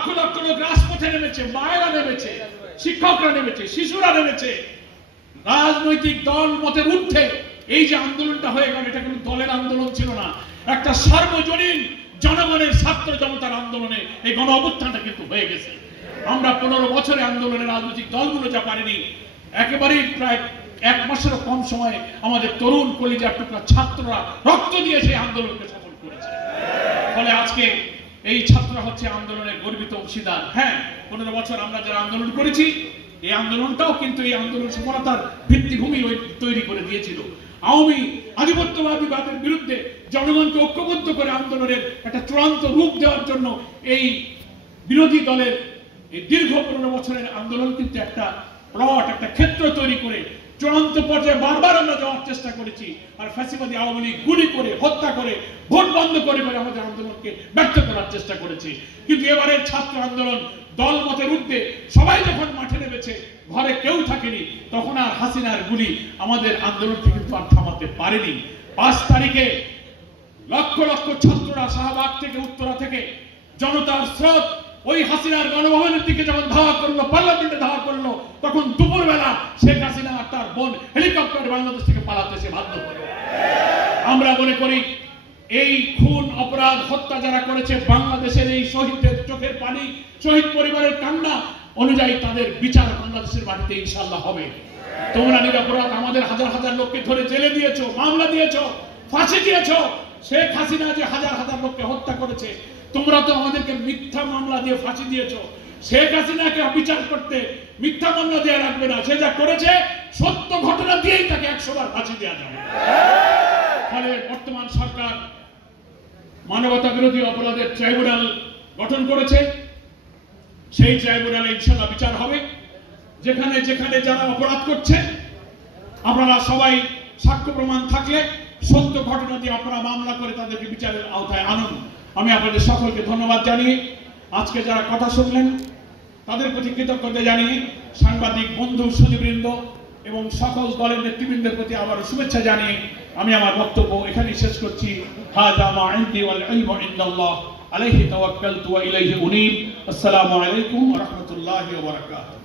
লক্ষ লক্ষ লোক রাজপথে নেমেছে, মায়েরা নেমেছে, শিক্ষকরা নেমেছে, শিশুরা নেমেছে। রাজনৈতিক দল মতের ঊর্ধ্বে এই যে আন্দোলনটা হয়ে গেল, এটা কোনো দলের আন্দোলন ছিল না, একটা সার্বজনীন জনগণের ছাত্র জনতার আন্দোলনে এই গণ অভ্যুত্থানটা কিন্তু হয়ে গেছে। আমরা 15 বছরে আন্দোলনে রাজনৈতিক দলগুলো যা পারেনি, একেবারেই প্রায় 1 মাসেরও কম সময়ে আমাদের তরুণ কলিজার টুকরা ছাত্ররা রক্ত দিয়ে সেই আন্দোলনকে সফল করেছে। ফলে আজকে এই ছাত্ররা হচ্ছে আন্দোলনের গর্বিত অংশীদার। হ্যাঁ, 15 বছর আমরা যারা আন্দোলন করেছি, এই আন্দোলনটাও কিন্তু এই আন্দোলন সফলতার ভিত্তিভূমি তৈরি করে দিয়েছিল। আওয়ামী আধিপত্যবাদীবাদের বিরুদ্ধে জনগণকে ঐক্যবদ্ধ করে আন্দোলনের একটা চূড়ান্ত রূপ দেওয়ার জন্য এই বিরোধী দলের এই দীর্ঘ 15 বছরের আন্দোলন কিন্তু একটা প্লট, একটা ক্ষেত্র তৈরি করে চূড়ান্ত পর্যায়ে বারবার আমরা যাওয়ার চেষ্টা করেছি। আর ফ্যাসিবাদী আওয়ামী লীগ গুলি করে, হত্যা করে, ভোট বন্ধ করে আমাদের আন্দোলনকে ব্যর্থ করার চেষ্টা করেছে। কিন্তু এবারের ছাত্র আন্দোলন দল মতের ঊর্ধ্বে সবাই যখন মাঠে নেমেছে, ঘরে কেউ থাকেনি, তখন আর হাসিনার গুলি আমাদের আন্দোলনকে কিন্তু আর থামাতে পারেনি। 5 তারিখে লক্ষ লক্ষ ছাত্ররা শাহবাগ থেকে, উত্তরা থেকে জনতার স্রোত ওই হাসিনার গণভবনের দিকে যখন ধাওয়া করলো, পার্লামেন্টে ধাওয়া করলো, তখন দুপুরবেলা শেখ হাসিনা আর তার বোন হেলিকপ্টারে বাংলাদেশ থেকে পালাতে এসে বাধ্য করে। আমরা মনে করি এই খুন, অপরাধ, হত্যা যারা করেছে, বাংলাদেশের এই শহীদদের চোখের পানি, শহীদ পরিবারের কান্না অনুযায়ী তাদের বিচার বাংলাদেশের মাটিতে ইনশাআল্লাহ হবে। তোমরা নিরপরাধ আমাদের হাজার হাজার লোককে ধরে জেলে দিয়েছো, মামলা দিয়েছো, ফাঁসি দিয়েছো। শেখ হাসিনা যে হাজার হাজার লোককে হত্যা করেছে, তোমরা তো আমাদেরকে মিথ্যা মামলা দিয়ে ফাঁসি দিয়েছো। শেখ হাসিনাকে বিচার করতে মিথ্যা মামলা দেওয়া রাখবে না। সে যা করেছে সত্য ঘটনা দিয়েই তাকে 100 বার ফাঁসি দেওয়া যাবে। ফলে বর্তমান সরকার মানবতা বিরোধী অপরাধের ট্রাইব্যুনাল গঠন করেছে। সেই ট্রাইব্যুনালে ইনশাআল্লাহ বিচার হবে। যেখানে যেখানে যারা অপরাধ করছে, আপনারা সবাই সাক্ষ্য প্রমাণ থাকলে সত্য ঘটনা দিয়ে আপনারা মামলা করে তাদেরকে বিচারের আওতায় আনুন। আমি আপনাদের সকলকে ধন্যবাদ জানিয়ে, আজকে যারা কথা শুনলেন তাদের প্রতি কৃতজ্ঞতা জানিয়ে, সাংবাদিক বন্ধু সুধীবৃন্দ এবং সকল দলের নেতৃবৃন্দের প্রতি আবার শুভেচ্ছা জানিয়ে আমি আমার বক্তব্য এখানেই শেষ করছি। হাযা মা ইনদি ওয়াল ইলমু ইনদাল্লাহ আলাইহি তাওয়াক্কালতু ওয়া ইলাইহি উনীব। আসসালামু আলাইকুম ওয়া রাহমাতুল্লাহি ওয়া বারাকাতুহু।